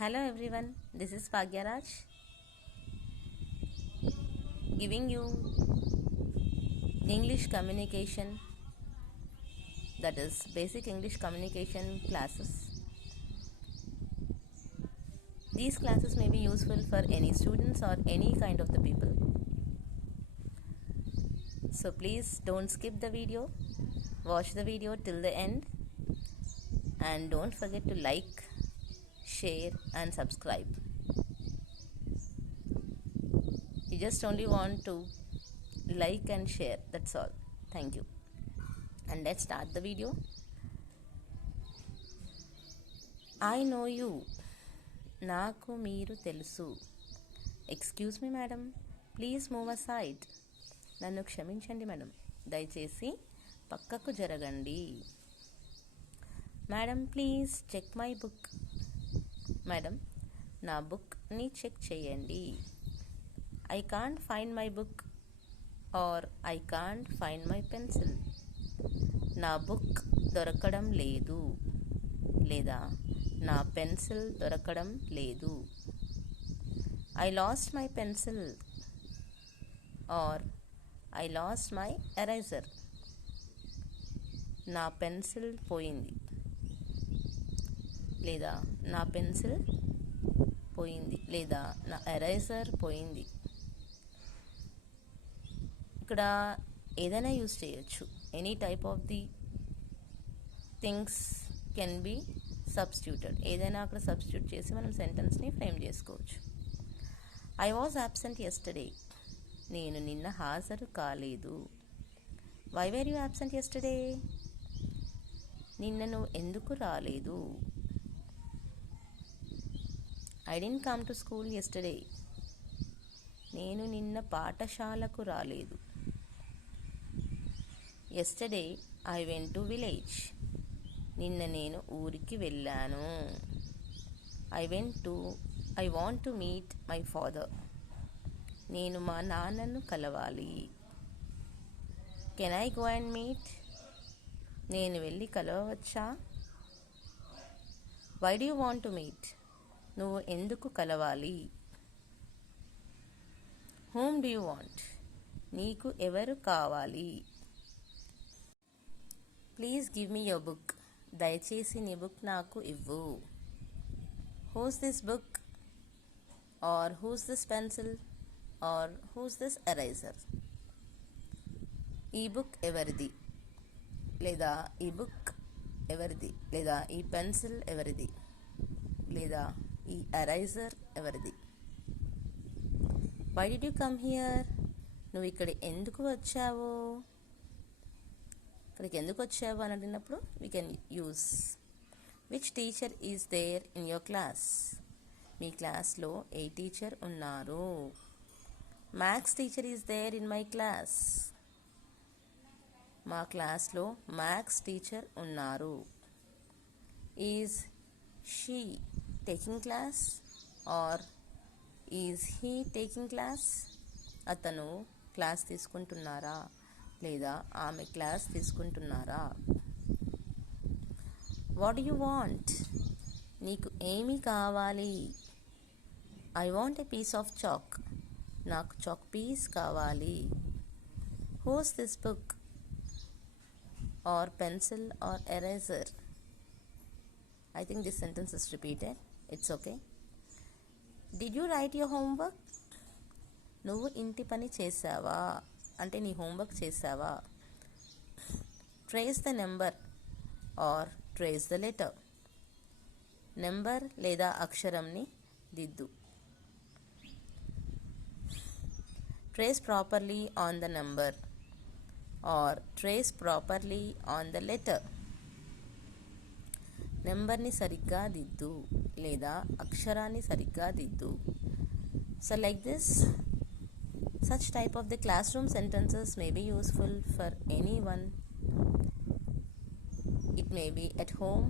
Hello everyone, this is Bhagyaraj giving you English communication, that is basic English communication classes. These classes may be useful for any students or any kind of the people. So please don't skip the video, watch the video till the end, and don't forget to like, share and subscribe. You just only want to like and share, that's all. Thank you. And let's start the video. I know you. నాకు మీరు తెలుసు. Excuse me madam, please move aside. నన్ను క్షమించండి madam, దయచేసి పక్కకు జరగండి. Madam please check my book. Madam నా బుక్ని చెక్ చేయండి. I can't find my book or I can't find my pencil. నా బుక్ దొరకడం లేదు లేదా నా పెన్సిల్ దొరకడం లేదు. I lost my pencil or I lost my eraser. నా పెన్సిల్ పోయింది లేదా నా పెన్సిల్ పోయింది లేదా నా ఎరేజర్ పోయింది. ఇక్కడ ఏదైనా యూజ్ చేయొచ్చు. Any type of the things can be substituted. ఏదైనా అక్కడ సబ్స్టిట్యూట్ చేసి మనం సెంటెన్స్ని ఫ్రేమ్ చేసుకోవచ్చు. I was absent yesterday. నేను నిన్న హాజరు కాలేదు. Why were you absent yesterday. నిన్న నువ్వు ఎందుకు రాలేదు. I didn't come to school yesterday. నేను నిన్న పాఠశాలకు రాలేదు. Yesterday I went to village. నిన్న నేను ఊరికి వెళ్ళాను. I want to meet my father. నేను మా నాన్నను కలవాలి. Can I go and meet. నేను వెళ్ళి కలవవచ్చా. Why do you want to meet. నువ్వు ఎందుకు కలవాలి. Whom do you want. నీకు ఎవరు కావాలి. Please give me your book. దయచేసి నీ బుక్ నాకు ఇవ్వు. Whose this book or whose this pencil or whose this eraser. ఈ బుక్ ఎవరిది లేదా ఈ బుక్ ఎవరిది లేదా ఈ పెన్సిల్ ఎవరిది లేదా ఈ ఎరేజర్ ఎవరిది. Why did you come here. నువ్వు ఇక్కడ ఎందుకు వచ్చావు. ఇక్కడికి ఎందుకు వచ్చావు అని అడిగినప్పుడు we can use which teacher is there in your class. మీ క్లాస్లో ఏ టీచర్ ఉన్నారు. Maths teacher is there in my class. మా క్లాస్లో మ్యాథ్స్ టీచర్ ఉన్నారు. Is she taking class or is he taking class. అతను క్లాస్ తీసుకుంటున్నారా లేదా ఆమె క్లాస్ తీసుకుంటున్నారా. What do you want. నీకు ఏమి కావాలి. I want a piece of chalk. నాకు చాక్ పీస్ కావాలి. Whose this book or pencil or eraser. I think this sentence is repeated. It's okay. Did you write your homework. నువ్వు ఇంటి పని చేసావా అంటే నీ హోంవర్క్ చేసావా. Trace the number or trace the letter. Number లేదా అక్షరంని దిద్దు. Trace properly on the number or trace properly on the letter. నెంబర్ని సరిగ్గా దిద్దు లేదా అక్షరాన్ని సరిగ్గా దిద్దు. So like this, such type of the classroom sentences may be useful for anyone. It may be at home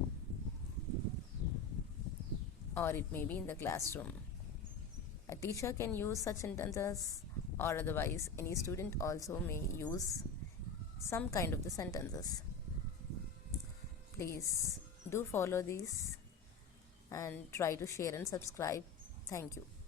or it may be in the classroom. A teacher can use such sentences, or otherwise any student also may use some kind of the sentences. Please do follow these and try to share and subscribe. Thank you.